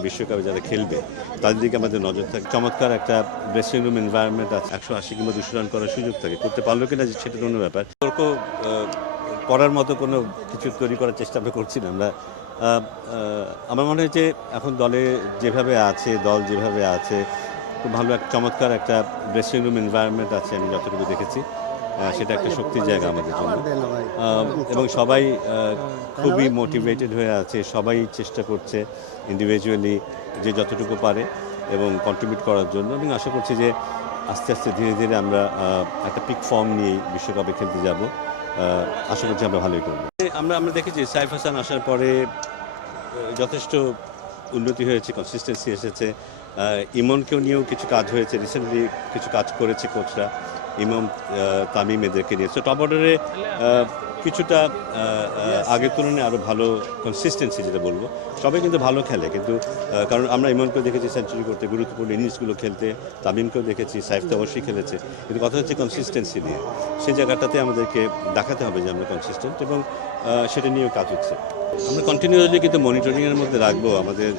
বিশ্বকাপে যারা খেলবে তাদের দিকে আমাদের নজর থাকে। চমৎকার একটা ড্রেসিং রুম এনভায়রনমেন্ট আছে, 180 কিংবা 200 রান করার সুযোগ থাকে। করতে পারলো কিনা সেটা অন্য ব্যাপার। তর্ক করার মতো কোনো কিছু তৈরি করার চেষ্টা আমরা করছি না। আমরা আমার মনে হয় যে এখন দল যেভাবে আছে খুব ভালো একটা চমৎকার একটা ড্রেসিং রুম এনভায়রনমেন্ট আছে। আমি যতটুকু দেখেছি সেটা একটা শক্তির জায়গা আমাদের জন্য, এবং সবাই খুবই মোটিভেটেড হয়ে আছে। সবাই চেষ্টা করছে ইন্ডিভিজুয়ালি যে যতটুকু পারে এবং কন্ট্রিবিউট করার জন্য, এবং আশা করছি যে আস্তে আস্তে ধীরে ধীরে আমরা একটা পিক ফর্ম নিয়েই বিশ্বকাপে খেলতে যাব। আশা করছি আমরা ভালোই করব। আমরা দেখেছি সাইফ হাসান আসার পরে যথেষ্ট উন্নতি হয়েছে, কনসিস্টেন্সি এসেছে। ইমনকেও নিয়েও কিছু কাজ হয়েছে, রিসেন্টলি কিছু কাজ করেছে কোচরা, ইমাম, তামিম এদেরকে নিয়ে। সো টপ অর্ডারে কিছুটা আগের তুলনায় আরও ভালো কনসিস্টেন্সি যেটা বলবো। সবাই কিন্তু ভালো খেলে, কিন্তু কারণ আমরা ইমনকেও দেখেছি সেঞ্চুরি করতে, গুরুত্বপূর্ণ ইনিংসগুলো খেলতে, তামিমকেও দেখেছি, সাইফ তো অবশ্যই খেলেছে। কিন্তু কথা হচ্ছে কনসিস্টেন্সি নিয়ে, সেই জায়গাটাতে আমাদেরকে দেখাতে হবে যে আমরা কনসিস্টেন্ট, এবং সেটা নিয়েও কাজ হচ্ছে। আমরা কন্টিনিউয়াসলি কিন্তু মনিটরিংয়ের মধ্যে রাখবো আমাদের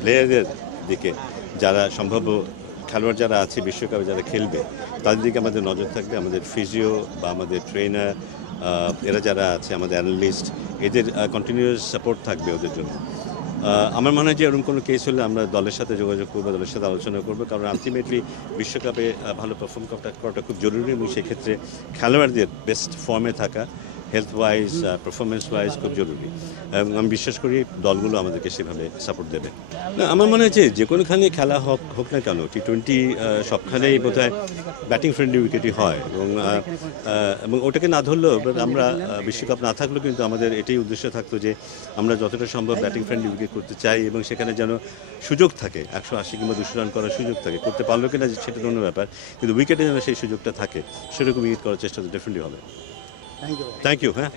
প্লেয়ারদের দিকে, যারা সম্ভাব্য খেলোয়াড় যারা আছে বিশ্বকাপে যারা খেলবে তাদের দিকে আমাদের নজর থাকবে। আমাদের ফিজিও বা আমাদের ট্রেনার, এরা যারা আছে, আমাদের অ্যানালিস্ট, এদের কন্টিনিউয়াস সাপোর্ট থাকবে ওদের জন্য। আমার মনে হয় যে এরকম কোনো কেস হলে আমরা দলের সাথে যোগাযোগ করবো, দলের সাথে আলোচনা করবো, কারণ আলটিমেটলি বিশ্বকাপে ভালো পারফর্ম করাটা খুব জরুরি, এবং সেক্ষেত্রে খেলোয়াড়দের বেস্ট ফর্মে থাকা, হেলথ ওয়াইজ, পারফরমেন্স ওয়াইজ খুব জরুরি। আমি বিশ্বাস করি দলগুলো আমাদেরকে সেভাবে সাপোর্ট দেবে। না, আমার মনে হয় যে কোনোখানে খেলা হোক না কেন, T20 সবখানেই বোধহয় ব্যাটিং ফ্রেন্ডলি উইকেটই হয়, এবং ওটাকে না ধরলেও আমরা বিশ্বকাপ না থাকলেও কিন্তু আমাদের এটাই উদ্দেশ্য থাকতো যে আমরা যতটা সম্ভব ব্যাটিং ফ্রেন্ডলি উইকেট করতে চাই, এবং সেখানে যেন সুযোগ থাকে, 180 কিংবা 200 রান করার সুযোগ থাকে। করতে পারলো কিনা সেটা অন্য ব্যাপার, কিন্তু উইকেটে যেন সেই সুযোগটা থাকে, সেরকম উইকেট করার চেষ্টা ডেফিনেটলি হবে। Thank you. হ্যাঁ।